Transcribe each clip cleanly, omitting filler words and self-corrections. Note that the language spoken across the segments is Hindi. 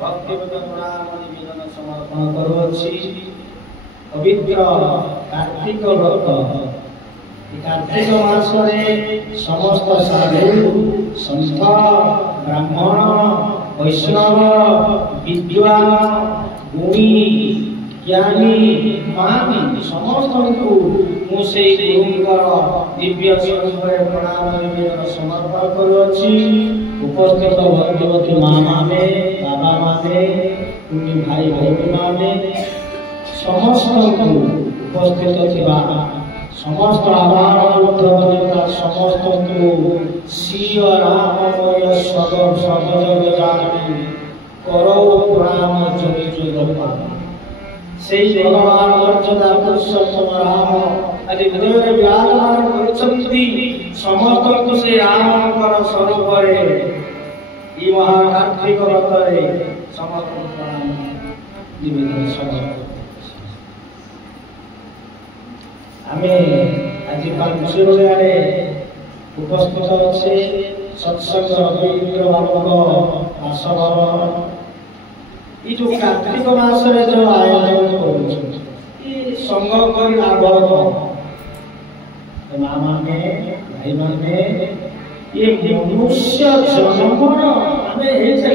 भक्तिवत प्रणाम निवेदन समर्पण करुछि पवित्र कार्तिक व्रत। कार्तिक मासरे समस्त साधु संत ब्राह्मण वैष्णव विद्वान गुणी ज्ञानी महानी समस्त को मुझे दिव्य चरण प्रणाम समर्पण करुछि। उपस्थित भगवती माँ माने बाबा माने भाई भौणी माने समस्त उपस्थित थिबा समस्त आभार समस्त को श्री राममय सब जग जानी करो प्रणाम जय जय से भगवान मर्यादा पुरुषोत्तम राम आज हृदय विराजमान करछन्ति। समस्त को से राम स्वरूप ये महाकार्तिक व्रतरे समस्त प्रणाम निवेदन समर्पण। आमे आज पांचु बजारे उपस्थित अच्छे सत्संग रविन्द्र बाबूक आसभवन ये जो कार्तिक मासरे जो आयोजन कर संग कर लाभ मामा ने भाई माने ये मनुष्य जन्म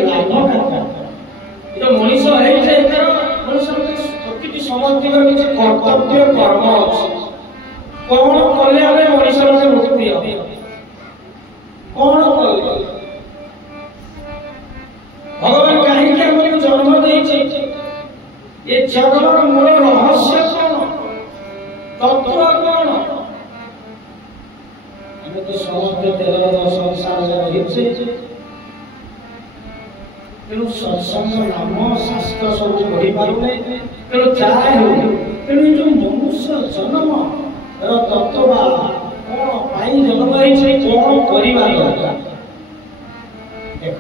लाभ जो मनीष मनुष्य प्रति समस्त कर्तव्य कर्म अच्छे कौन कले मनीष मुक्ति कौन कले भगवान कहीं जन्म दे ये जन्म मूल रहस्य कौन तत्व कौन हमें तो समस्त तेल संसार रही तेणु सत्संग नाम शास्त्र सब पढ़ी पारे तेणु जाए तेणु जो मनुष्य जन्म तत्व कौन पाई जन्म है कौन करवा दरकार देख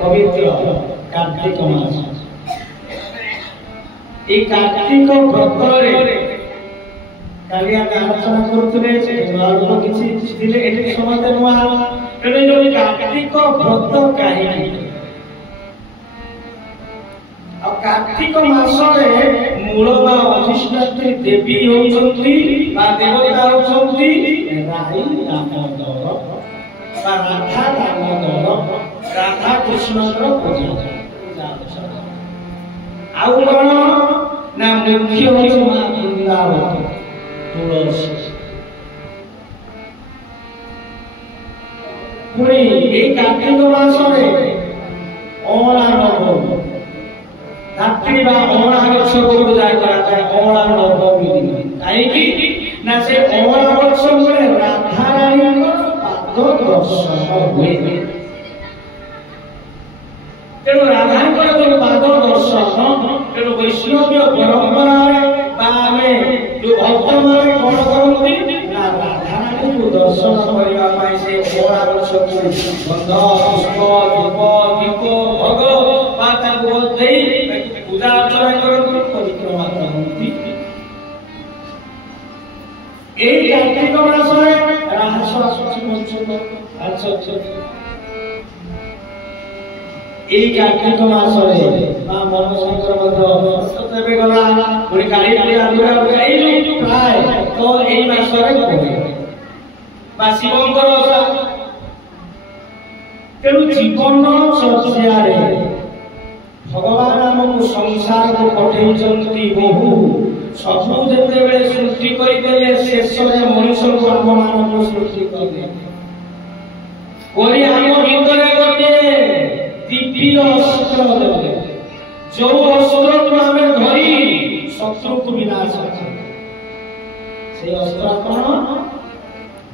पवित्र कार्तिक मास ये कार्तिक व्रत काली आलोचना करते किसी समझते नुआ तेणु जो कार्तिक व्रत कहीं कार्तिक मासरे मूल बा अधिष्ठात्री देवी होती देवता होती राई दामोदर राधा दामोदर राधा कृष्ण पूजा आउ कौन ना मुख्य हूँ माँ वृंदावन तुलसी पुणी ये कार्तिक मासरे अँला नवमी रात्रि बा अँला गछ को पूजा कराए अँला नवमी दिन कहीं ना से अँला गछ मूले राधा रानी पाद दर्शन हुए तेणु राधा जो पाद दर्शन तेणु वैष्णव परंपरा जो भक्त मैंने कौन करती ना राधा रानी को दर्शन करने से अँला गछ को गंध पुष्प दीप दीप भोग पूजा अर्चना करती परिक्रमा करती। कार्तिक मासरे राहस कार्तिक मासरे माँ मनशंकर गला काली प्राय तो यही मासरे शिवंकर तेणु जीवन चर्चा भगवान आमको संसार को पठे बहु सबू जिते सृष्टि करदे शेष में मनीष कर्म मान सृष्टि करदे भितर गोटे दिव्य अस्त्र देवे जो अस्त्र को आम धरी शत्रु को विनाश से अस्त्र कौन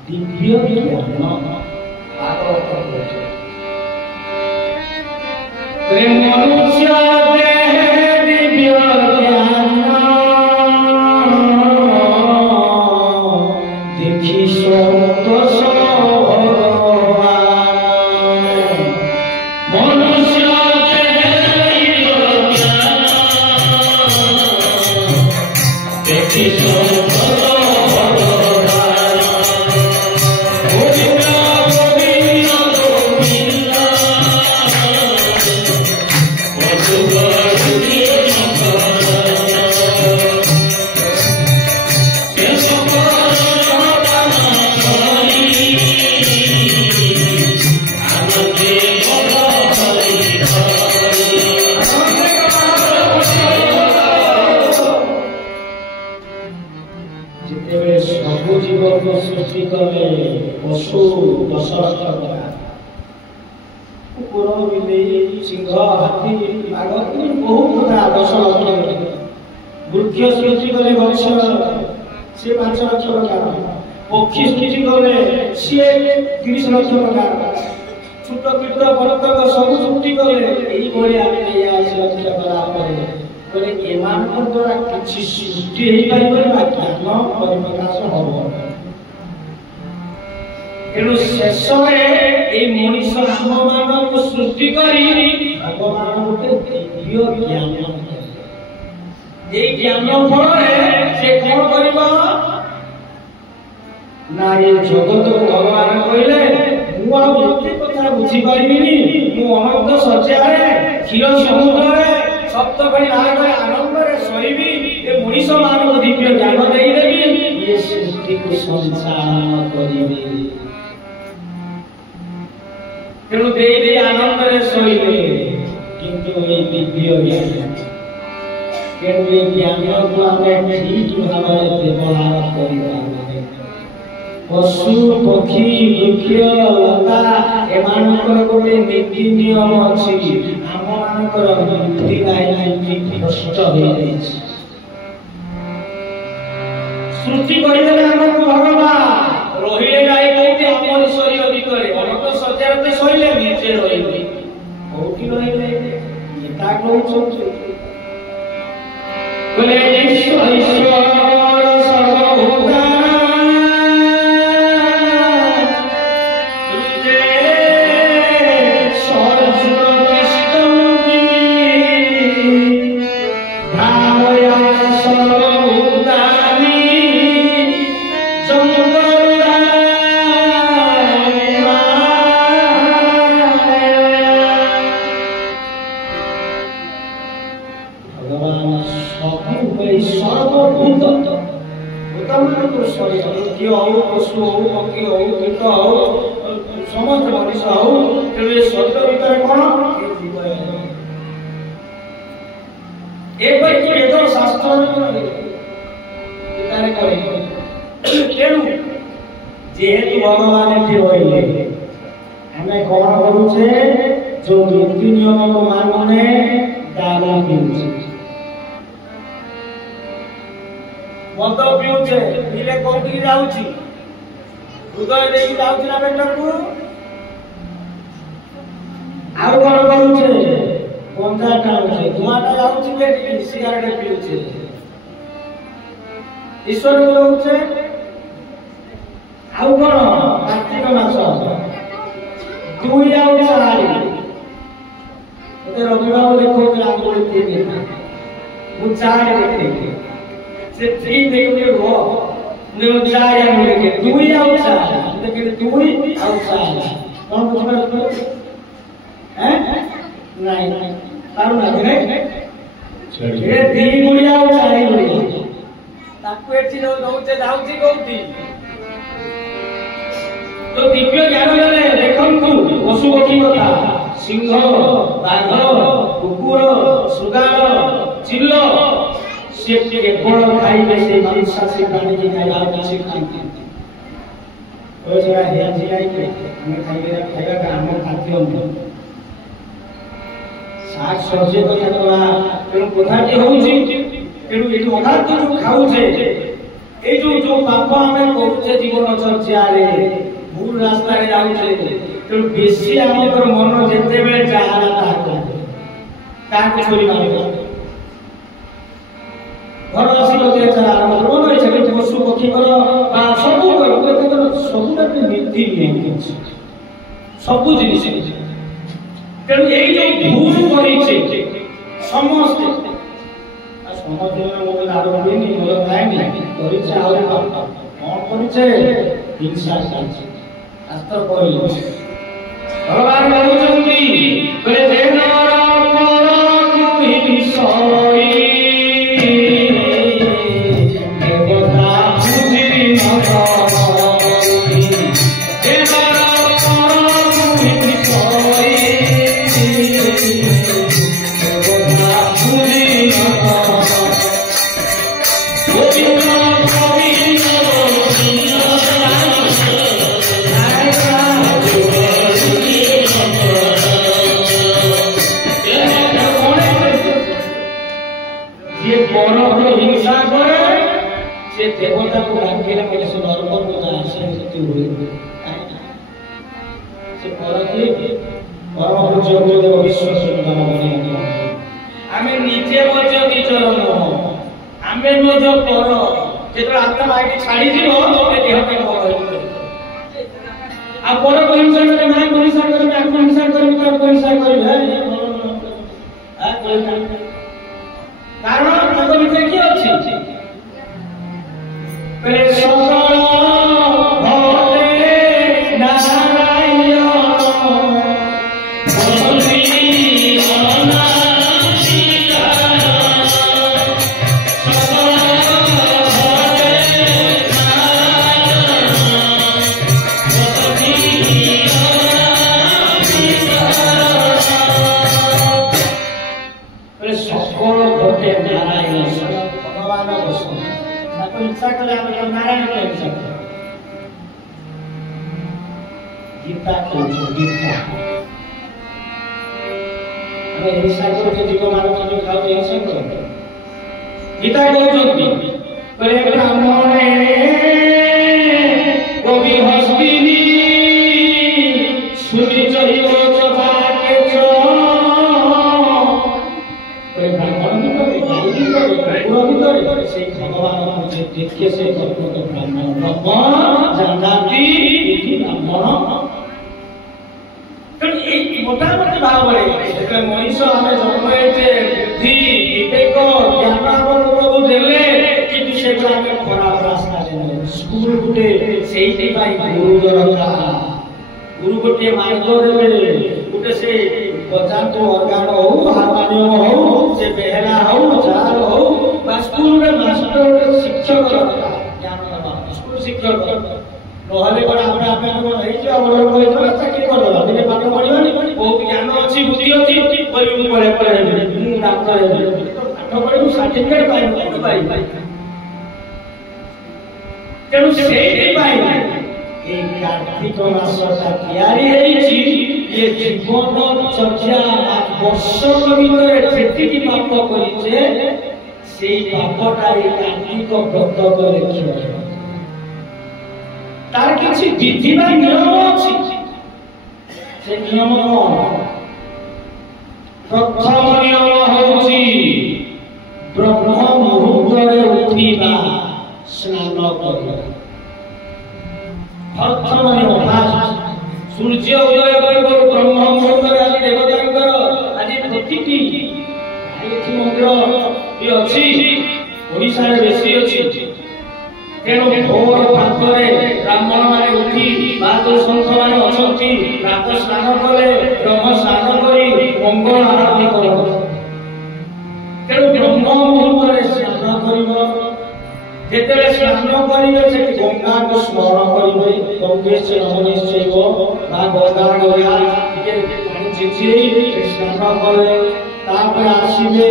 दिव्य ज्ञान मनुष्य दिव्य ज्ञान देखी संतोष मनुष्य देखी संतोष ପଶୁ 10 ଲକ୍ଷ ଟଙ୍କା, କୁକୁର ବିଲେଇ ସିଂହ ହାତୀ ବାଘ ବହୁତ କଥା 10 ଲକ୍ଷ ଟଙ୍କା, ବୃକ୍ଷ ସୃଷ୍ଟି କଲେ ଗଛ ସିଏ 5 ଲକ୍ଷ ଟଙ୍କା, ପକ୍ଷୀ ସୃଷ୍ଟି କଲେ ସିଏ 30 ଲକ୍ଷ ଟଙ୍କା, ଛୋଟ କୀଟ ପତଙ୍ଗ ସବୁ ସୃଷ୍ଟି କଲେ ଏଇଭଳି ଆମେ 80 ଲକ୍ଷ ଟଙ୍କା ପରେ ବୋଲେ ଏମାନଙ୍କ ଦ୍ୱାରା କିଛି ସୃଷ୍ଟି ହେଇପାରିବନି ବା ଜ୍ଞାନ ପରିପ୍ରକାଶ ହବ। ତେଣୁ ଶେଷରେ ଏଇ ମଣିଷ ଆମମାନଙ୍କୁ ସୃଷ୍ଟି କରି ଭଗବାନ ଗୋଟେ ଦିବ୍ୟ ଜ୍ଞାନ, ଏଇ ଜ୍ଞାନ ଫଳରେ ସେ କଣ କରିବ ନା ଏ ଜଗତକୁ ଭଗବାନ କହିଲେ ମୁଁ ଆଉ ଏତେ କଥା ବୁଝିପାରିବିନି, ମୁଁ ଅନନ୍ତ ଶଯ୍ୟାରେ କ୍ଷୀର ସମୁଦ୍ରରେ ସପ୍ତ ଭଳି ରାଗରେ ଆନନ୍ଦରେ ଶୋଇବି, ଏ ମଣିଷ ମାନଙ୍କୁ ଦିବ୍ୟ ଜ୍ଞାନ ଦେଇଦେବି, ଏ ସୃଷ୍ଟିକୁ ସଂଚାଳନ କରିବି। ତେଣୁ ଦେଇ ଆନନ୍ଦରେ ଶୋଇଲେ କିନ୍ତୁ ଏଇ ଦିବ୍ୟ ଜ୍ଞାନ, ତେଣୁ ଏ ଜ୍ଞାନକୁ ଆମେ ଠିକ ଭାବରେ ବ୍ୟବହାର କରିପାରିବା। ପଶୁ ପକ୍ଷୀ ବୃକ୍ଷ ଲତା ଏମାନଙ୍କର ଗୋଟେ ନୀତି ନିୟମ ଅଛି, ଆମମାନଙ୍କର ନୀତି ଭ୍ରଷ୍ଟ ହେଇଯାଇଛି। ସୃଷ୍ଟି କରିଦେଲେ ଆମକୁ ଭଗବାନ, ରହିଲେ ଯାଇ କୋଉଠି ଆମର ଶରୀର ଭିତରେ ଅନନ୍ତ ଶଯ୍ୟାରେ ତ ଶୋଇଲେ ନିଜେ ରହିଲେ କୋଉଠି ରହିଲେ ଗୀତା କହୁଛନ୍ତି ବୋଲେ ସମସ୍ତ ମଣିଷ ହଉ, ତେଣୁ ଏ ଶରୀର ଭିତରେ କଣ ଏପରିକି ବେଦ ଶାସ୍ତ୍ର ତେଣୁ ଯେହେତୁ ଭଗବାନ ଏଠି ରହିଲେ ଆମେ କଣ କରୁଛେ, ଯୋଉ ନୀତି ନିୟମକୁ ମାନୁନେ ଦାରୁ ପିଉଛେ, ମଦ ପିଉଛେ, ପିଇଲେ କୋଉଠିକି ଯାଉଛି, ହୃଦୟ ଦେଇକି ଯାଉଛି ନା ପେଟକୁ, ଆଉ କଣ କରୁଛେ ଗଞ୍ଜା ଟାଣୁଛେ, ଧୂଆଁଟା ଯାଉଛି ପେଟକୁ, ସିଗାରେଟ ପିଉଛେ, ଈଶ୍ୱରକୁ ଦଉଛେ, ଆଉ କଣ କାର୍ତ୍ତିକ ମାସ 2 ଆଉ 4 ମତେ ରବିବାବୁ ଦେଖଉଥିଲେ ଆଙ୍ଗୁଳି 3 ମୁଁ 4 ଦେଖେଇଲି, ସେ 3 ଦେଖି ରୁହ ମୁଁ 4 ଆଙ୍ଗୁଳି ଦେଖେ 2 ଆଉ 4 ଦେଖେ 2 ଆଉ 4 କଣ ବୁଝିପାରୁଛ? ନାଇଁ ପାରୁନାହାନ୍ତି ନାଇଁ, ଏ 2 ଗୁଳି ଆଉ 4 ଗୁଳି ତାକୁ ଏଠି ଦଉଛେ ଯାଉଛି କୋଉଠି? ତ ଦିବ୍ୟ ଜ୍ଞାନ ଦେଲେ ଦେଖନ୍ତୁ ପଶୁ ପକ୍ଷୀ କଥା, ସିଂହ ବାଘ କୁକୁର ଶୃଗାଳ ଚିଲ ସେ କେବଳ ଖାଇବେ ସେ ମାଂସାଶୀ ପ୍ରାଣୀକି ଖାଇବା, ଆଉ କିଛି ଖାଆନ୍ତି ଆମେ ଖାଇବା ଆମ ଖାଦ୍ୟ ନୁହେଁ, ଶାଗ ସବ୍ଜି କଥା କଲା। ତେଣୁ କଥାଟି ହଉଛି, ତେଣୁ ଏଠି ଅଧାର୍ଥ ଯୋଉ ଖାଉଛେ, ଏଇ ଯୋଉ ପାପ ଆମେ କରୁଛେ ଜୀବନ ଚର୍ଚ୍ଚାରେ ଭୁଲ ରାସ୍ତାରେ ଯାଉଛେ, ତେଣୁ ବେଶୀ ଆମର ମନ ଯେତେବେଳେ ଯାହା ତାହାକୁ ଛୁରିବା ଘର ଆସିଲ ଆରମ୍ଭ ମନ ଇଚ୍ଛା କିନ୍ତୁ ପଶୁ ପକ୍ଷୀଙ୍କର ବା ସବୁ ସବୁଟା ନୀତି ନିୟମ ଅଛି ସବୁ ଜିନିଷ। ତେଣୁ ଏଇ ଯୋଉ ଭୁଲ କରିଛେ ସମସ୍ତେ ମୁଁ ଦାରୁ ହୁଏନି ଭଲ ଖାଏନି କରିଛେ, ଆହୁରି କଣ କରିଛେ ହିଂସା ଚାଲିଛି। ଶାସ୍ତ୍ର କହିଲେ ଭଗବାନ କହୁଛନ୍ତି से देवता को डाकिले बोले से नरक को जा से मृत्यु हुए से परके परम पूज्य गुरुदेव विश्व सुंदर मने आमे निजे मध्य विचरण आमे मध्य पर जेतो आत्मा आगे छाड़ी दियो ते देह पे पर आ पर को हिंसा करे मां को हिंसा करे आत्मा हिंसा करे तो को हिंसा करे आ कारण ताको भितर की अछि पे सकल भले नारायण गीता को गीता अरे हिंसा को जीव मानव जो खाओ हिंसा को गीता कहउछंती परे ब्राह्मणे कवि हस्तिनी सुनि चहिलो सभा के छ परे ब्राह्मण की करे गाली करे पूरा भी करे से भगवान मुझे देखे से कर्म तो ब्राह्मण भगवान जानती कि ब्राह्मण मोटामोटी भाव मनीष आम जन्म बुद्धि विवेक ज्ञान प्रभु देले कि से खराब रास्ता स्कूल गोटे से गुरु दरकार गुरु गोटे मार्ग देवे गोटे से बजात अर्गान हो हारमोनियम हो से बेहला हो झाल हो स्कूल मास्टर शिक्षक दरकार ज्ञान दबा स्कूल शिक्षक नहले बड़ा हमरा आपन को नहीं जे अवलोक होई तो चाकरी कर दला बिना पाठ पढिबानी बहुत ज्ञान अछि बुद्धि अछि परि पढे पढे डॉक्टर है पाठ पढि सर्टिफिकेट पाइ तेणु सेही पाइ ए कार्तिक मासटा तयारी हेछि ये जीवन चर्चा वर्ष भीतर जेतिकी पाप करिছে সেই পাপটা এই कार्तिक व्रत করে লেখিছে तार किसी विधि बा नियम अछि से नियम प्रथम नियम होछि ब्रह्म मुहूर्त रे उठिबा स्नान करिबा प्रथम नियम सूर्य उदय पूर्व ब्रह्म मुहूर्त रे आज देवतांकर आज प्रतिटी आयथि मंदिर भी अछि ओडिसा रे बेसी अछि तेणु भोर प्रातरे ब्राह्मण माने उठी बात संत माने अछंती प्रात स्नान कले ब्रह्म स्नान करी मंगल आरती करब तेणु ब्रह्म मुहूर्त रे स्नान करिवो जेतेले स्नान करिवे से गंगा को स्मरण करिवे गंगे से नमनिश्चयव बा गंगा गया के पानी छिछि स्नान करे तापर आसीबे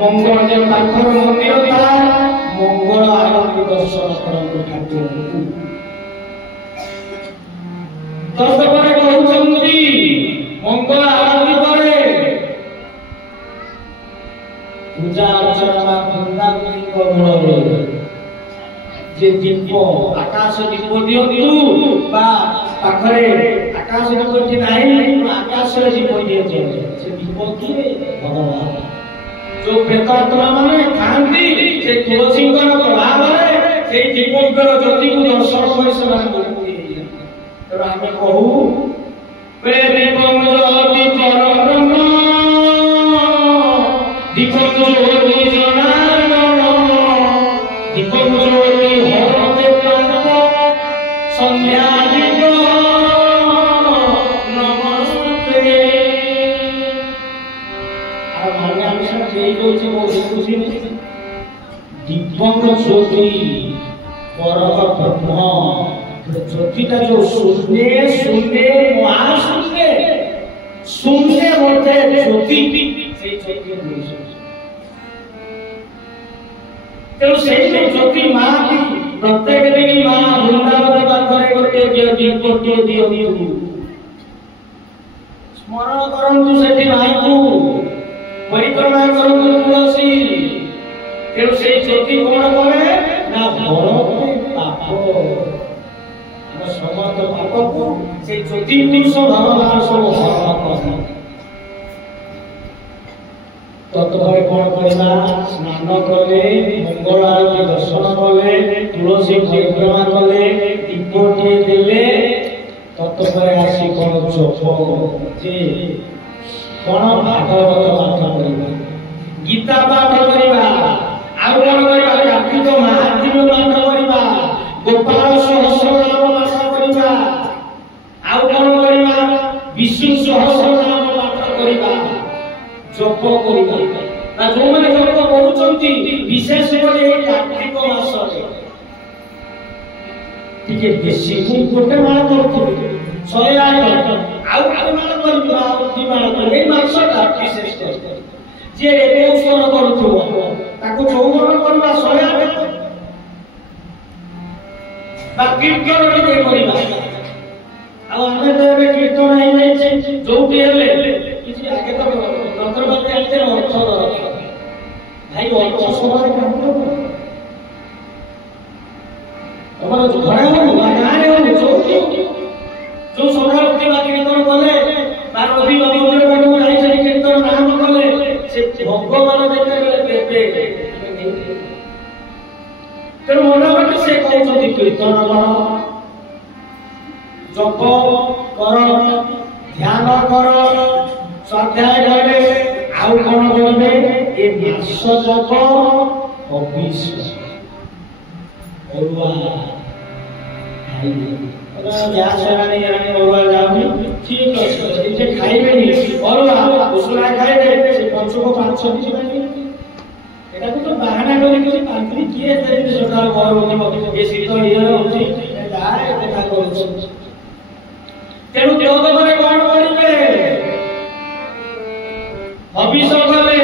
मंगल जे पाखर मंदिर था मंगल आरती दर्शन करबो ठाकुर दर्शन करे कहउछंती मंगल आरती करे पूजा अर्चना वृंदावनी को बोले जे दीप आकाश दीप दियंतु बा पाखरे आकाश दीप जे नाही आकाश रे दीप दियंतु से दीप किए भगवान जो प्रेतात्मा माने खांती से तुलसी को प्रभाव है से दीपंकर ज्योति को दर्शन कर से माने बोलती तो हमें कहू पे दीपं ज्योति परम ब्रह्म दीपं ज्योति जनार्दन दीपं ज्योति हरते प्राण संध्या दीप नमस्ते आ माने हम सब यही कहू बहुत खुशी दीपंक ज्योति परम ब्रह्म ज्योतिटा जो शून्य शून्य महाशून्य शून्य मध्य ज्योति से ज्योति तेणु से ज्योति माँ की प्रत्येक दिन माँ वृंदावन पाखरे गोटे दीप दियंतु स्मरण करंतु सेठी माँ को परिक्रमा करंतु तुलसी तेणु से ज्योति कौन करे ନା ହରତେ ପାପ। ଆମ ସମସ୍ତ ପାପକୁ ସେ ଜ୍ୟୋତିପୁରୁଷ ଭଗବାନ ସବୁ ହରଣ କରନ୍ତି। ତତ୍ପରେ କଣ କରିବା? ସ୍ନାନ କଲେ, ମଙ୍ଗଳ ଆଳତି ଦର୍ଶନ କଲେ, ତୁଳସୀ ପରିକ୍ରମା କଲେ, ଦୀପଟିଏ ଦେଲେ, ତତ୍ପରେ ଆସି କଣ ଜପ ଯେ କଣ ଭାଗବତ ପାଠ କରିବା, ଗୀତା ପାଠ କରିବା, ଆଉ କଣ କରିବା? କାର୍ତ୍ତିକ ମହାତ୍ମ୍ୟ ପାଠ କରିବା, ଗୋପାଳ ସହସ୍ରନାମ ପାଠ କରିବା, ଆଉ କଣ କରିବା? ବିଷ୍ଣୁ ସହସ୍ରନାମ ପାଠ କରିବା, ଜପ କରିବା। ନା ଯୋଉମାନେ ଜପ କରୁଛନ୍ତି ବିଶେଷ କରି ଏଇ କାର୍ତ୍ତିକ ମାସରେ ଟିକେ ବେଶୀ ଗୋଟେ ମାଳ କରୁଥିବେ 108 ଆଉ ଗୋଟେ ମାଳ କରିବେ, ଆଉ 2 ମାଳ କରିବେ। ଏଇ ମାସଟା ବିଶେଷ କରି ଯିଏ 21 କରୁଥିବ ତାକୁ 54 କରିବା, 108 ବା କୀର୍ତ୍ତନ ଟିକେ କରିବା। ଆଉ ଆମେ ତ ଏବେ କୀର୍ତ୍ତନ ହେଇଯାଇଛି ଯୋଉଠି ହେଲେ କିଛି ଆଗେ ତ ଯନ୍ତ୍ରପାତି ଆଣିతే ଅର୍ଥ ଦରକାର। ଭାଇ ଅର୍ଥ ସଭାରେ କାମ କର, ତମର ଘରେ ହଉ ବା ଗାଁରେ ହଉ ଯୋଉ ସଭା ଉଠିବା କୀର୍ତ୍ତନ କଲେ ବା ନଦୀ ବା ମନ୍ଦିର ପାଖକୁ ଯାଇ ସେଠି କୀର୍ତ୍ତନ ନାମ କଲେ ସେ ଭଗବାନ ଯେତେବେଳେ ଦେବେ। ତେଣୁ ମନୋବାଟ ସେ କହୁଛନ୍ତି କୀର୍ତ୍ତନ କର, ଜପ କର, ଧ୍ୟାନ କର, ସ୍ୱାଧ୍ୟାୟ କରେ, ଆଉ କଣ କରିବେ? ଏ ମାସ ଯାକ ହବିଷ ଅରୁଆ ଖାଇବେ। ଗ୍ୟାସ ହେଲାଣି ଅରୁଆ ଯାଉନି, ଠିକ ଅଛି ଯେ ଖାଇବେନି ଅରୁଆ ଉଷୁନା ଖାଇବେ, ସେ ପଛକୁ 5 ଦିନ ଏଟାକୁ ତ ବାହାନା କରିକି ପାଖରେ କିଏ ଏତେ ଦିନ ସକାଳ ଗରମ ଏ ଶୀତ ଇଏ ହଉଛି ଯାହା ଏତେ କରୁଛି। ତେଣୁ ଦେବଦେବରେ କଣ କରିବେ? ହବିଷ କଲେ,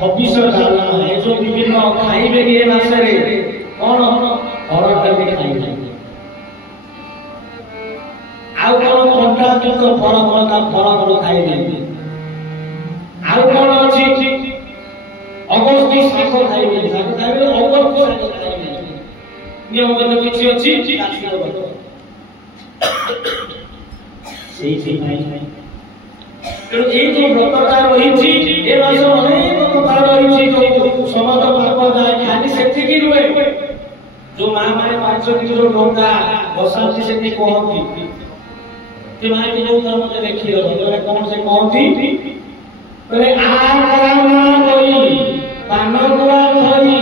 ହବିଷ ଡାଲମା ଏ ଯୋଉ ବିଭିନ୍ନ ଖାଇବେ ଏ ମାସରେ କଣ? ହରଡ଼ ଡାଲି ଖାଇବେ, ଆଉ କଣ? କଣ୍ଟା ଯୁକ୍ତ ଫଳ ଫଳ ଖାଇବେ, ଆଉ କଣ ଅଛି? ଅଗସ୍ତି ଶାଗ ଖାଇବେ, ଅଗସ୍ତି ଶାଗ ଖାଇବେ, ନିୟମ କିଛି ଅଛି। ସେଇଥିପାଇଁ ତେଣୁ ଏଇ ଯୋଉ ବ୍ରତଟା ରହିଛି ଏ ମାସ ଅନେକ କଥା ରହିଛି, ଯୋଉ ସମସ୍ତ ପାପ ଯାଏ। ଖାଲି ସେତିକି ନୁହେଁ, ଯୋଉ ମା ମାନେ 5 ଦିନ ଯୋଉ ଡଙ୍ଗା ବସାନ୍ତି ସେଠି କହନ୍ତି ଯେ ମାଇକି ଯୋଉ ଧର୍ମ ଦେଖିବ କଣ ସେ କହନ୍ତି? ପାନ ଗୁଆ ଧରି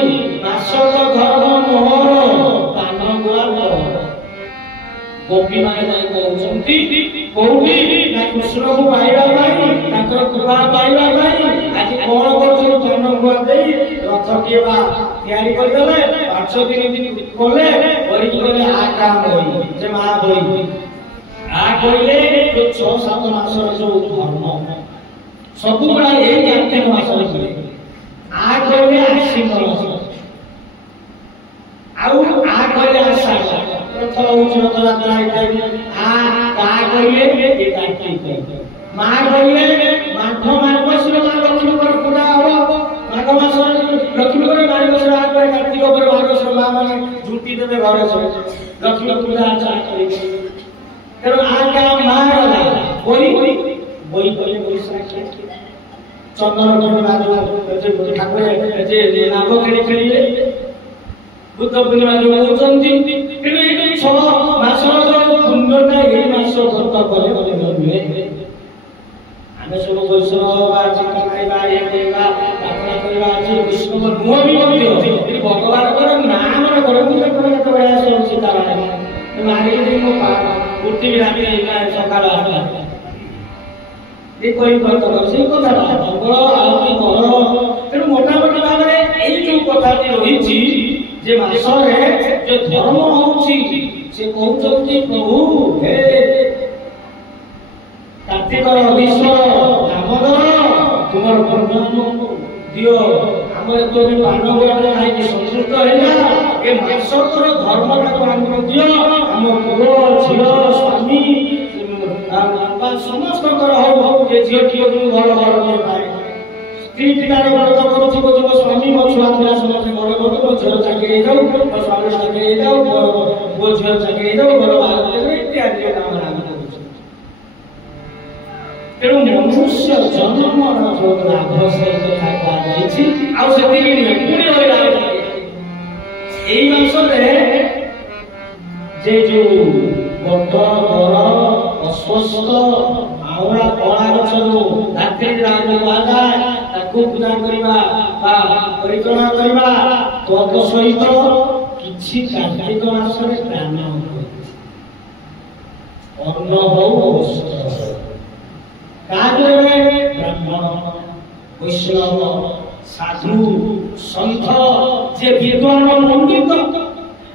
ମାସକ ଧର୍ମ ମୋହର ପାନ ଗୁଆ ଗୋପୀ ମାନେ କହୁଛନ୍ତି କୋଉଠି? ନା କୃଷ୍ଣକୁ ପାଇବା ପାଇଁ, ତାଙ୍କର କୃପା ପାଇବା ପାଇଁ ଆଜି କଣ କରୁଛନ୍ତି? ପାନ ଗୁଆ ଦେଇ ରଥଟିଏ ବା ତିଆରି କରିଦେଲେ, 5 ଦିନ କଲେ, କରିକି ଗଲେ ଆ କାମ ହୋଇ ଯେ ମା ବହି ଆ କହିଲେ ଯୋଉ 6-7 ମାସର ଯୋଉ ଧର୍ମ ସବୁଗୁଡା ଏଇ କାର୍ତ୍ତିକ ମାସରେ ହୁଏ। ଆ କହିଲେ ଆଶ୍ବିନ ମାସ, ଆଉ ଆ କହିଲେ ଆଷାଢ଼, ରଥ ହଉଛି ରଥଯାତ୍ରା ଇତ୍ୟାଦି। କା କହିଲେ ଏ କାର୍ତ୍ତିକ, ମା କହିଲେ ମାଘ ମାର୍ଗଶିର ମା ଲକ୍ଷ୍ମୀଙ୍କର ପୂଜା ହବ। ମାଘ ମାସରେ ଲକ୍ଷ୍ମୀଙ୍କର ମାର୍ଗଶିର ପରେ କାର୍ତ୍ତିକ ପରେ ମାର୍ଗଶିର ମା ମାନେ ଝୁଟି ଦେବେ ଘରେ ସବୁ ଲକ୍ଷ୍ମୀ ପୂଜା ଆଚାର କରିବେ। ତେଣୁ ଆ କା ମା ଗଲା ବହି କହିଲେ ବୈଶାଖୀ ଚନ୍ଦନ ଠାକୁର ନାମ ଖେଳିବେ, ବୁଦ୍ଧ ପୂର୍ଣ୍ଣିମା ଯୋଉ କହୁଛନ୍ତି। ତେଣୁ ଏଇ ଯୋଉ 6 ମାସର ଯୋଉ ପୁଣ୍ୟଟା ଏଇ ମାସ ଭକ୍ତ କଲେ ନୁହେଁ। ଆମେ ସବୁ ବୈଷ୍ଣବ ବା ଚିନ୍ତା ଖାଇବା ଇଏ କରିବା ପ୍ରାର୍ଥନା କରିବା ଅଛି ବିଷ୍ଣୁଙ୍କ ନୁହଁ ବି ମଧ୍ୟ ଭଗବାନଙ୍କର ନାଁ ମନେ କରନ୍ତୁ। କେତେବେଳେ ଆସୁଛି ତାର ମାରିକି ମୋ ଉଠିବି ରାତି ସକାଳ ଆସିଲା ସେଇ କଥାଟା ମଙ୍ଗଳ ଆଳତି କର। ତେଣୁ ମୋଟାମୋଟି ଭାବରେ ଏଇ ଯୋଉ କଥାଟି ରହିଛି ଯେ ମାସରେ ଯେ ଧର୍ମ ହଉଛି ସେ କହୁଛନ୍ତି ପ୍ରଭୁ ହେ କାର୍ତ୍ତିକର ଅଧୀଶ୍ୱର ଦାମୋଦର ତୁମର ଦିଅ ଆମର ଏତେ ପାନ ଗୁଡ଼ାକ ଖାଇକି ସନ୍ତୁଷ୍ଟ ହେଲା। ଏ ମାସର ଧର୍ମଟାକୁ ଆମକୁ ଦିଅ, ଆମ ପୁଅ ଝିଅ ସ୍ୱାମୀ ସମସ୍ତଙ୍କର ହଉ ହଉ ଯେ ଝିଅ ଝିଅ ଭଲ ଭଲ ପାଏ ପିଲାର ବ୍ରତ କରୁଥିବ ଯୁବ ସ୍ୱାମୀ ମୋ ଛୁଆ ପିଲା ସମସ୍ତେ ବଡ଼ ବଡ଼ ମୋ ଝିଅ ଚାକିରି ହେଇଯାଉ ମୋ ସ୍ୱାମୀ ଚାକିରି ହେଇଯାଉ ମୋ ଝିଅ ଚାକିରି ହେଇଯାଉ ମୋର ବାହାଘର ଇତ୍ୟାଦି ନାମ କରୁଛୁ। ତେଣୁ ମନୁଷ୍ୟ ଜନ୍ମର ଯୋଉ ଲାଭ ସେଇ କଥା କୁହାଯାଇଛି। ଆଉ ସେତିକି ନୁହେଁ ପୁଣି ରହିଲା ଏଇ ମାସରେ ଯେ ଯୋଉ ବଟ ବର ଅଶ୍ୱସ୍ଥ ଆଉଳା କଳା ଗଛ ଯୋଉ ରାତ୍ରି କୁହାଯାଏ ତାକୁ ପୂଜା କରିବା ବା ପରିକ୍ରମା କରିବା ତଦ ସହିତ କିଛି କାର୍ତ୍ତିକ ମାସରେ ଦାନ ଅନ୍ନ ହଉ ବସ୍ତ୍ର କାହାକୁ ବ୍ରାହ୍ମଣ ବୈଷ୍ଣବ ସାଧୁ ସନ୍ଥ ଯେ ବିଦ୍ୱାନ ପଣ୍ଡିତ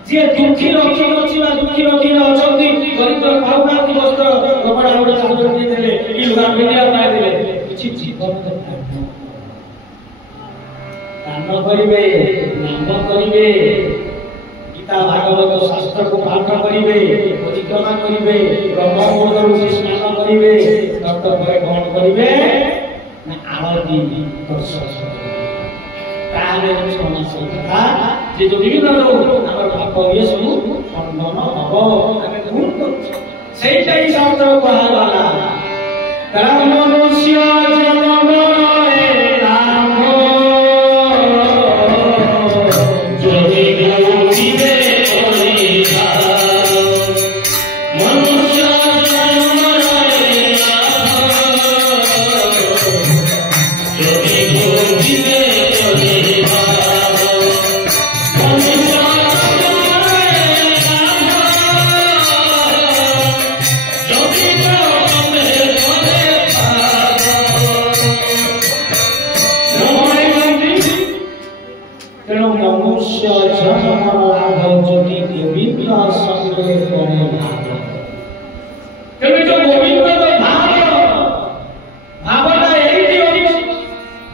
ଯିଏ ଦୁଃଖୀ ରଖି ଅଛି ବା ଦୁଃଖୀ ରଖି ଅଛନ୍ତି ଦରିଦ୍ର ପାଉନାହାନ୍ତି ବସ୍ତ୍ର କପଡ଼ା ଗୋଟେ ଚାଦର ଦେଇଦେଲେ କି ଲୁଗା ପିନ୍ଧିବା ପାଇଁ ଦେଲେ କିଛି ଜୀବନ ଦାନ କରିବେ ନାମ କରିବେ ଗୀତା ଭାଗବତ ଶାସ୍ତ୍ରକୁ ପାଠ କରିବେ ପରିକ୍ରମା କରିବେ ବ୍ରହ୍ମମୁହୂର୍ତ୍ତରୁ ସ୍ନାନ କରିବେ ପରେ କଣ କରିବେ ନା ଆଳତି ଦର୍ଶନ ତାହେଲେ କଥା ଯେ ଯୋଉ ବିଭିନ୍ନ ଆମର ପାପ ଇଏ ସବୁ ଖଣ୍ଡନ ହବ ଆମେ ଭୁଲ କରୁଛୁ ସେଇଟା ହିଁ ଶାସ୍ତ୍ର କୁହାଗଲା ମନୁଷ୍ୟ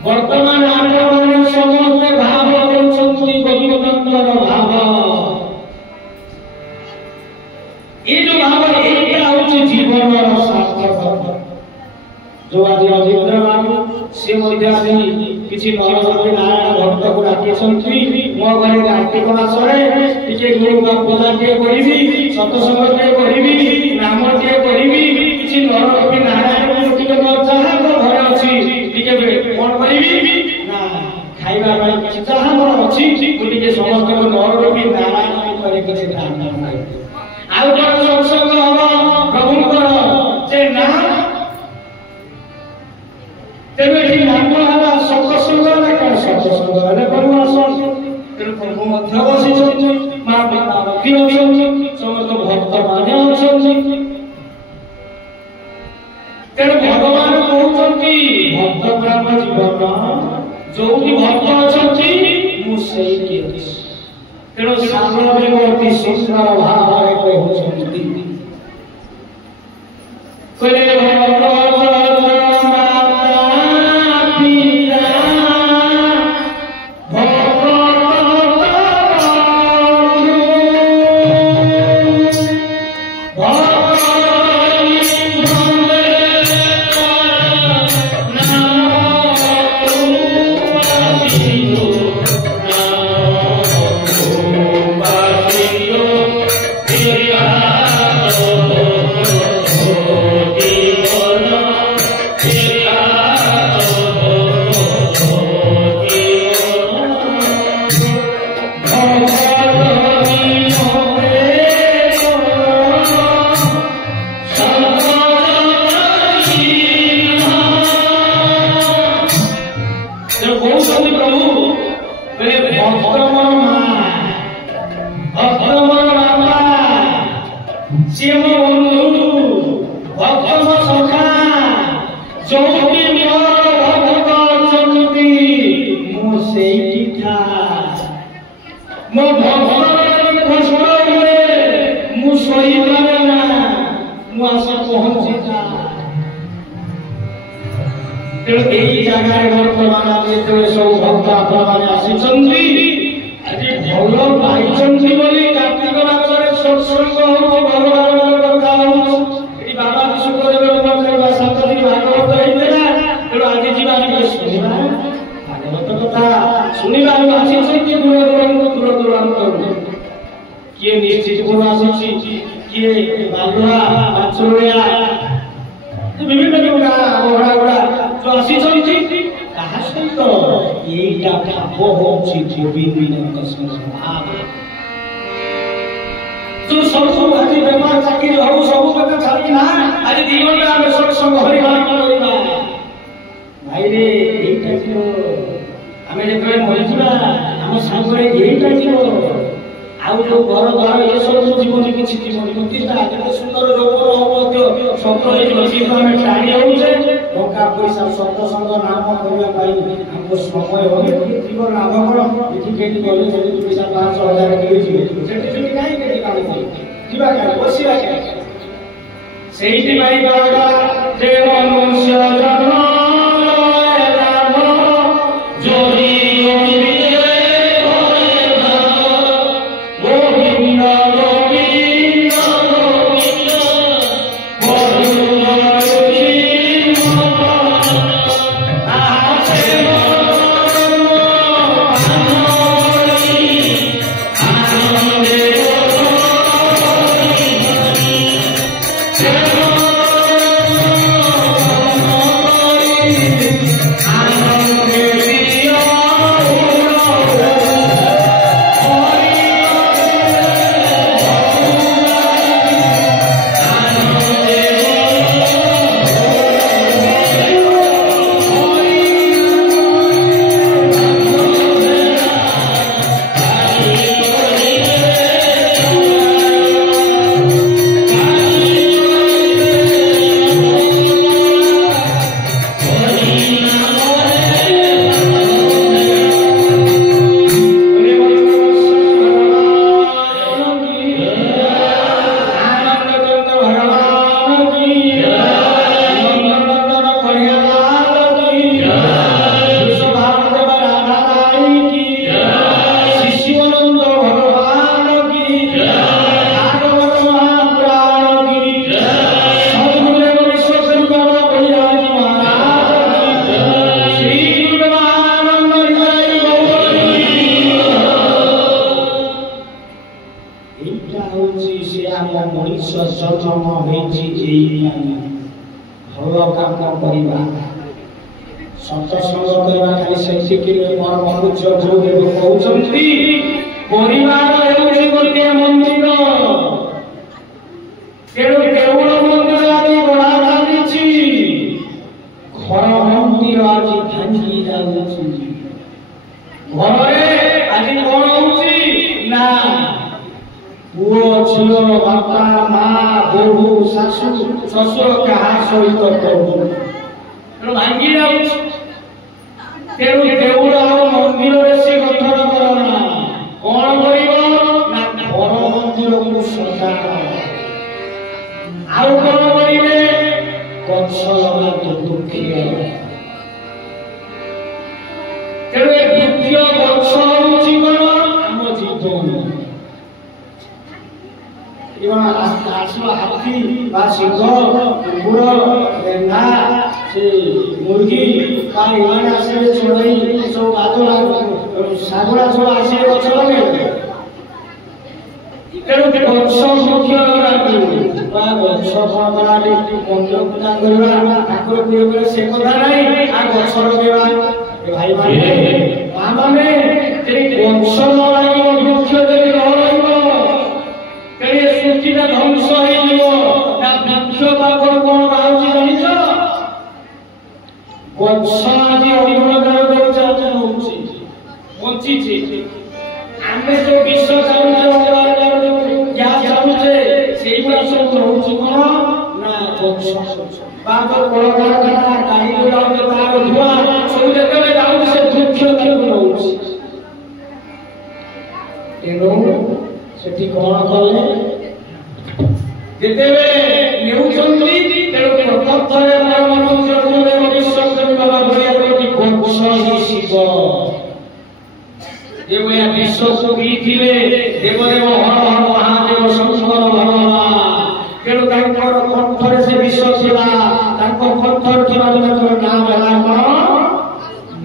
ବର୍ତ୍ତମାନ ଆପଣମାନେ ସମସ୍ତେ ଭାବ କରୁଛନ୍ତି ଗୋବିନ୍ଦଙ୍କର ଭାବ ଏ ଯୋଉ ଭାବ ଏଇଟା ହଉଛି ଜୀବନର ସାର୍ଥକ। ଯୋଉ ଆଜି ରବୀନ୍ଦ୍ର ବାବୁ ସେ ମଧ୍ୟ ଆଜି କିଛି ନରପତି ନାରାୟଣ ଭକ୍ତକୁ ଡାକିଛନ୍ତି ମୋ ଘରେ କାର୍ତ୍ତିକ ମାସରେ ଟିକେ ଗୁରୁଙ୍କ ପୂଜା ଟିଏ କରିବି ସତସଙ୍ଗ ଟିଏ କରିବି ନାମ ଟିଏ କରିବି କିଛି ନରପତି ନାରାୟଣଙ୍କୁ ଟିକେ ଯାହା ମୋ ଘରେ ଅଛି ଟିକେ କଣ କରିବି ନା ଖାଇବା ପାଇଁ କିଛି ଯାହା ମୋର ଅଛି ମୁଁ ଟିକେ ସମସ୍ତଙ୍କୁ ନରପତି ନାରାୟଣଙ୍କୁ କରି କିଛି ଦାନ କରିବି। ଆଉ ଜଣେ ସତ୍ସଙ୍ଗ ହବ ପ୍ରଭୁଙ୍କର ଯେ ନା ତେବେ ଏଠି ନାମ ହେଲା ସତ୍ସଙ୍ଗ ନା କଣ ସତ୍ସଙ୍ଗ ହେଲେ ପ୍ରଭୁ ଆସନ୍ତି ତେଣୁ ପ୍ରଭୁ ମଧ୍ୟ ବସିଛନ୍ତି ମା ପିତା ମଧ୍ୟ ଅଛନ୍ତି ସମସ୍ତ ଭକ୍ତ ମାନେ ଅଛନ୍ତି। ତେଣୁ ଭଗବାନ କହୁଛନ୍ତି ଭକ୍ତ ପ୍ରାଣ ଜୀବନ ଯୋଉଠି ଭକ୍ତ ଅଛନ୍ତି ମୁଁ ସେଇଠି ଅଛି। ତେଣୁ ସାମ୍ନାରେ ଅତି ସୁନ୍ଦର ଭାବରେ କହୁଛନ୍ତି କହିଲେ ଭକ୍ତ এই জায়গায় বর্তমান যেତେବେଳେ ସବୁ ଭକ୍ତ ଆପଣମାନେ ଆସିଛନ୍ତି ଆଜି ଭଲ ପାଇଛନ୍ତି ବୋଲି କାର୍ତ୍ତିକ ମାସରେ ସତ୍ସଙ୍ଗ ହଉଛି ଭଗବାନଙ୍କ କଥା ହଉଛି ଏଠି ବାବା ବିଶ୍ୱଦେବ 7 ଦିନ ଭାଗବତ ହେଇଥିଲା ତେଣୁ ଆଜି ଯିବା ଟିକେ ଶୁଣିବା ଶୁଣିବା ଆସିଛନ୍ତି ଦୂର ଦୂରାନ୍ତରୁ କିଏ ନିଶ୍ଚିତପୁର ଆସୁଛି କିଏ ବାଲୁଆ ବାଞ୍ଚୁଳିଆ ବିଭିନ୍ନ ଯୋଉ ଗାଁ ଗୁଡା ଯୋଉ ଆସିଛନ୍ତି ତାହା ସହିତ ଏଇଟା ଭାବ ହଉଛି ଗୋବିନ୍ଦଙ୍କ ସଂସ୍କାର ଯୋଉ ସବୁ ଆଜି ବେମାର ଚାକିରି ହଉ ସବୁ କଥା ଛାଡି ନା ଆଜି 2 ଘଣ୍ଟା ଆମେ ସତ୍ସଙ୍ଗ ହରିନାମ କରିବା ଭାଇରେ ଏଇଟା ଯିବ ଆମେ ଯେତେବେଳେ ମରିଯିବା ଆମ ସାଙ୍ଗରେ ଏଇଟା ଯିବ ଆଉ ଯୋଉ ଘର ଦ୍ୱାର ଏସବୁ ଜୀବନ କିଛି ଜୀବନ ପ୍ରତିଷ୍ଠା କେତେ ସୁନ୍ଦର ରୋଗ ମଧ୍ୟ ସ୍ୱପ୍ନ ହେଇଯିବ କିନ୍ତୁ ଆମେ ଟାଣି ହଉଛେ ଟଙ୍କା ପଇସା ସତ୍ସଙ୍ଗ ନାମ କରିବା ପାଇଁ ଆମକୁ ସମୟ ହଉନି ଜୀବନ ଲାଭ କଣ ଏଠି କେଠି ଗଲେ ସେଠି 2,000-5,000 ମିଳିଯିବେ ସେଠି କାହିଁକି କେଠି କାମ ଯିବା କାହିଁ ବସିବା କାହିଁ ସେଇଥିପାଇଁ କହିବା ଯେ ମନୁଷ୍ୟ ଜନ୍ମ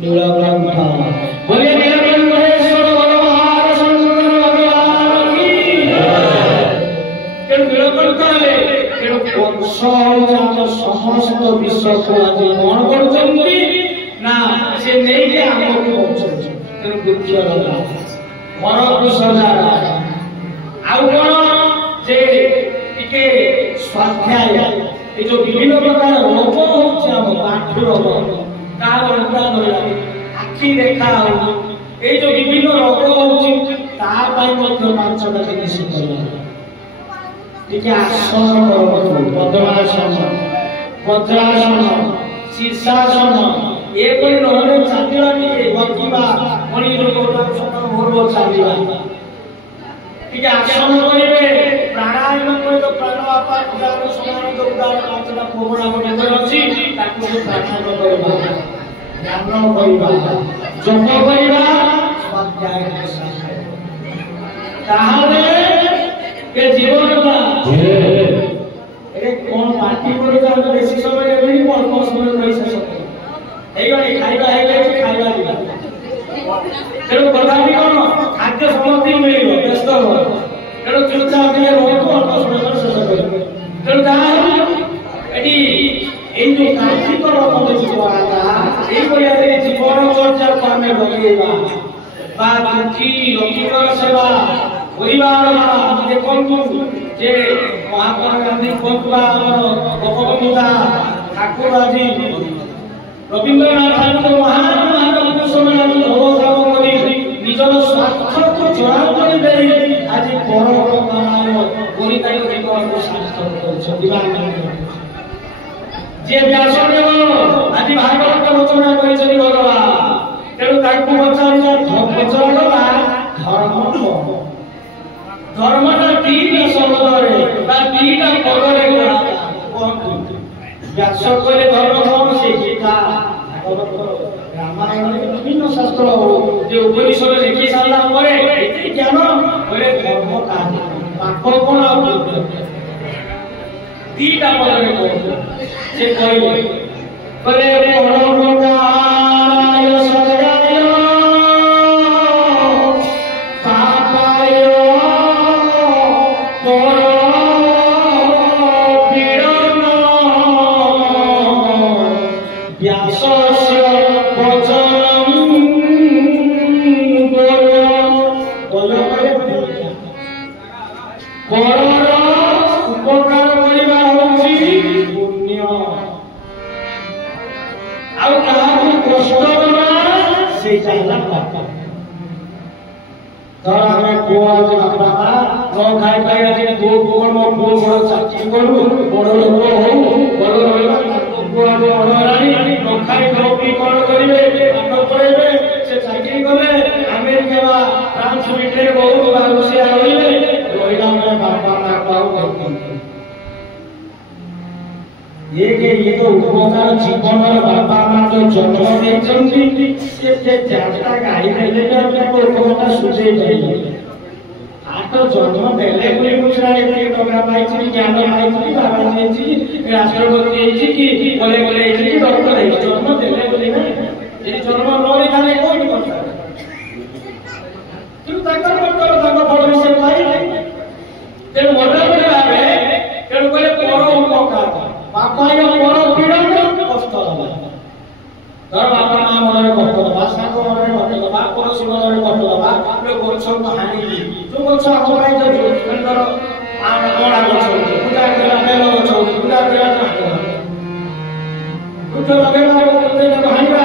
नीलकंठ बोलिए समस्त विश्व को आज कौन करछन्ती ना से नहीं के हमको पहुंचछन्ती तेनु दुख लगा घर को सजाड़ा आउ कोन जे टिके स्वाध्याय ये जो विभिन्न प्रकार रोग होउछ हम आंखु रोग का रोग आखि देखा हो ये जो विभिन्न रोग होउछ ता पाई मध्य पांचटा जिनिस टिके आसन करबो पद्मासन वज्रासन शीर्षासन ये कोई नहले चालिला टिके बकिबा मणि रोग सब भोर चालिला टिके आसन करिवे प्राणायाम करे तो प्राण आपा उदार समान तो उदार पांचटा कोबड़ा गोटे अछि ताकू प्राणायाम करबा ध्यान करबा जप करबा स्वाध्याय के साथ ताहाले के जीवन का ए कोन पार्टी करे जा बेसी समय लेबी कोन समय रहि सकते एई गणी खाइबा हेले खाइबा दिबा तेरो कथा भी कोन खाद्य सामग्री मिलिबो व्यस्त हो तेरो चुपचाप दिए रोको अल्प समय शेष करिबो तेरो जाहा एडी एई जो कार्तिक रकम जीवा आता एई परिया दे जीवन चर्चा पामे लगेबा बा दुखी रोगीकर सेवा परिवार देखु जे महात्मा गांधी कहवा गोपबंधु ठाकुर आदि रवीन्द्रनाथ ठाकुर महान महान पुरुष मैंने भवग्राम कर निजर स्वार्थ को जड़ा कर आज पर गणित जीवन को सार्थक जे व्यासदेव आज भागवत रचना कर भगवान तेणु पचारा धर्म धर्मटा तीन शब्दरे बा तीन पदरे व्यास कहले धर्म कौन से गीता रामायण विभिन्न शास्त्र जो उपनिषद लिखि सारा पर एते ज्ञान कहले धर्म का पाप कोन आ तीन पदरे से कहले परलोकाय सदाय पापाय ये तो उपकार जीवन बापा मां जो जन्म देछन्ती से जाता गाई देले को उपकार सुझे जाई आ तो जन्म देले कोई मुछरा एते टका पाइछि ज्ञान पाइछि बाबा नेछि राष्ट्रपति हेछि कि बोले बोले हेछि कि डॉक्टर हेछि जन्म देले बोले ना ये जन्म नोरी खाने कोई करता तू ताकर डॉक्टर ताको बड़ से पाई ते मोरा बोले आवे ते बोले पर उपकार बापाय पर पीड़न कष्ट हला धर बापा नाम मने कष्ट दबा साको मने कष्ट दबा पर सुनरे कष्ट दबा आपले गोछ को हानि जो गोछ हमराय जो सुंदर आड़ा गोछ पूजा करा बेलो गोछ पूजा करा पूजा लगेला कोते न हानिबा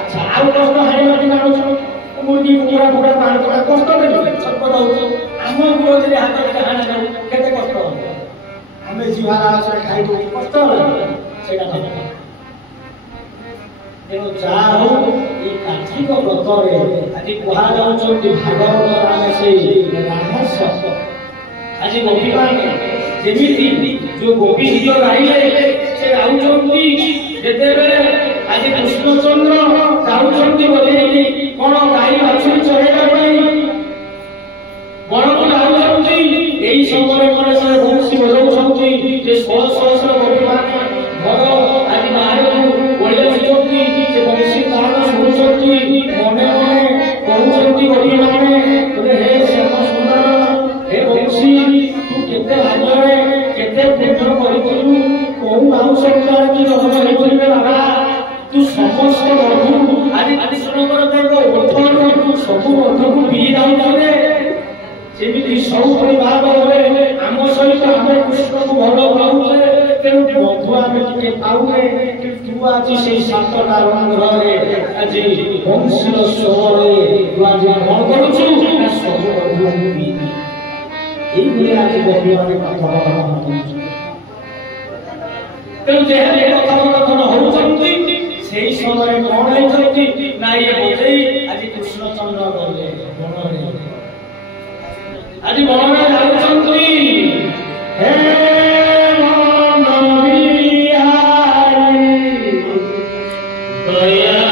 अच्छा आउ कष्ट हानिबा कि कानो मुर्गी कुकुरा कुकुरा पान करा कष्ट देबे सब दउ हम गोजरे हाथ के हानि दउ केते कष्ट हमें जीवारा से खाई दो कष्ट सेटा था तेनो जाहो ई कार्तिक व्रतरे आज कुहा जाउछन्ति भागवत रामे से रामस आज गोपीमान जेमिति जो गोपी गीत गाइले से आउछन्ति जेतेबेले आज कृष्णचंद्र जाउछन्ति बोलेली कोन गाई बाछुरी चरेला पई बणको जाउछन्ति एई समय करे से बंशी बजाउछन्ति जे सहस्र गोपीमान घर आज बाहर ओळे छुटि से बंशी ताल सुनुछन्ति मने मने कहउछन्ति गोपीमान हे श्याम सुंदर हे बंशी तू केते भाग्ୟରେ केते पुण्य करितु कोउ आउ संसार की ମନକୁ ପିଇ ଯାଉଥିଲେ ସେମିତି ସବୁପରି ଭାବରେ ଆମ ସହିତ ଆମେ କୃଷ୍ଣକୁ ଭଲ ପାଉଛେ ତେଣୁ ମଧୁ ଆମେ ଟିକେ ପାଉନେ କିନ୍ତୁ ଆଜି ସେଇ ସାତଟା ରଙ୍ଗରେ ଆଜି ବଂଶୀର ସ୍ୱରରେ ତୁ ଆଜି କଣ କରୁଛୁ ନା ସବୁ ମଧୁକୁ ପିଇ এইগুলি আজ গোপীମାନେ কথোপকথନ କରୁଛନ୍ତି ତେଣୁ ଯେହେତୁ কথୋପକଥନ ହଉଛନ୍ତି ସେଇ ସମୟରେ କଣ ହେଇଛନ୍ତି ନା ଇଏ ବଜେଇ ଆଜି କୃଷ୍ଣଚନ୍ଦ୍ର ଗଲେ ବନରେ ଆଜି ବନରେ ଯାଉଛନ୍ତି ହେ ମନ ବିହାରୀ ଦୟା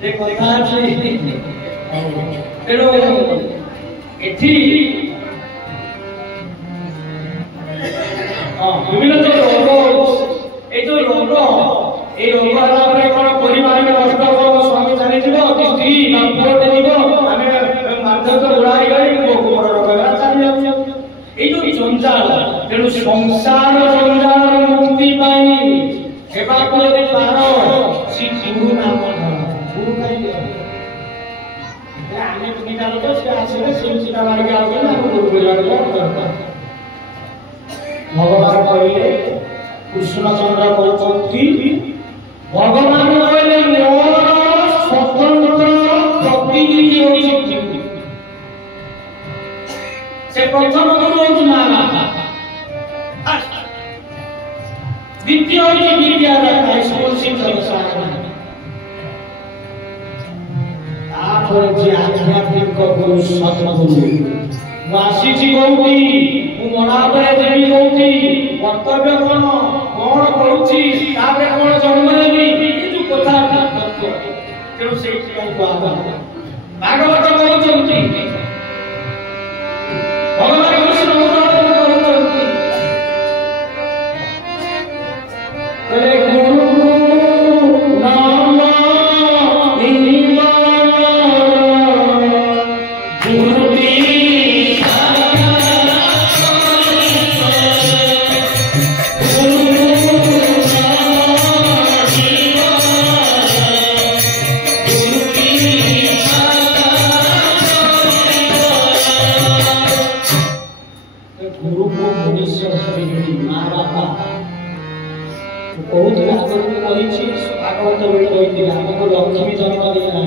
যে কথা আছে তেଣୁ ଏଠି বিভিন্ন যে রোগ এই যে রোগ এই রোগ ହେଲା ପରେ କ'ଣ ପରିବାର ନଷ୍ଟ ହେବ ସ୍ୱାମୀ ଚାଲିଯିବ କି ସ୍ତ୍ରୀ ନା ପୁଅଟେ ଯିବ ଆମେ ମାଧ୍ୟମ ଉଡ଼ାଇ ଗଳି ପୁଅକୁ ବଡ଼ ରୋଗ ହେଲା ଚାଲିଯାଉଛି এই যে জঞ্জাল তেଣୁ ସଂସାର ଜଞ୍ଜାଳରୁ ମୁକ୍ତି ପାଇଁ ହେବାକୁ ଯଦି ପାର ସେ ଗୁରୁ ନାମ ଗୁରୁ କାହିଁକି ଆମେ ଚିନ୍ତା ଲୋକ ସେ ଆସିଲେ ସେ ଚିନ୍ତା ମାରିକି ଆଉଛନ୍ତି ଆମେ ଗୁରୁ କରିବାକୁ ଦରକାର ଭଗବାନ କହିଲେ କୃଷ୍ଣଚନ୍ଦ୍ର କହୁଛନ୍ତି ଭଗବାନ କହିଲେ ମୋର ସ୍ୱତନ୍ତ୍ର ପ୍ରତିନିଧି ହୋଇଛନ୍ତି ସେ ପ୍ରଥମ ଗୁରୁ ହେଉଛି ମା ବାପା ଦ୍ୱିତୀୟ ହେଉଛି ବିଦ୍ୟାଦାତା ସ୍କୁଲ ଶିକ୍ଷକ ସାର୍ ତାପରେ ଯେ ଆଧ୍ୟାତ୍ମିକ ଗୁରୁ ସତଗୁରୁ ମୁଁ ଆସିଛି କୋଉଠି ମୁଁ ମନା ଉପରେ ଦେବି କୋଉଠି କର୍ତ୍ତବ୍ୟ କ'ଣ କରୁଛି ତାପରେ କ'ଣ ଜନ୍ମ ନେବି ଏ ଯୋଉ କଥା ତେଣୁ ସେଇଥିପାଇଁ କୁହାଗଲା ଭାଗବତ କହୁଛନ୍ତି ଭଗବାନ କୃଷ୍ଣ କହୁଛନ୍ତି ଗୁରୁ ନାମ लक्ष्मी जन्म देना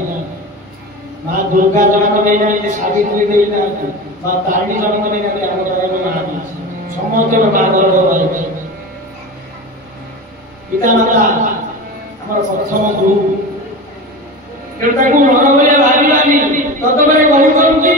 माँ दुर्गा जन्म देना सावित्री देना माँ तारिणी जन्म देना समस्त पिता माता आम प्रथम गुरु तेणु मन भाई ततबे कहते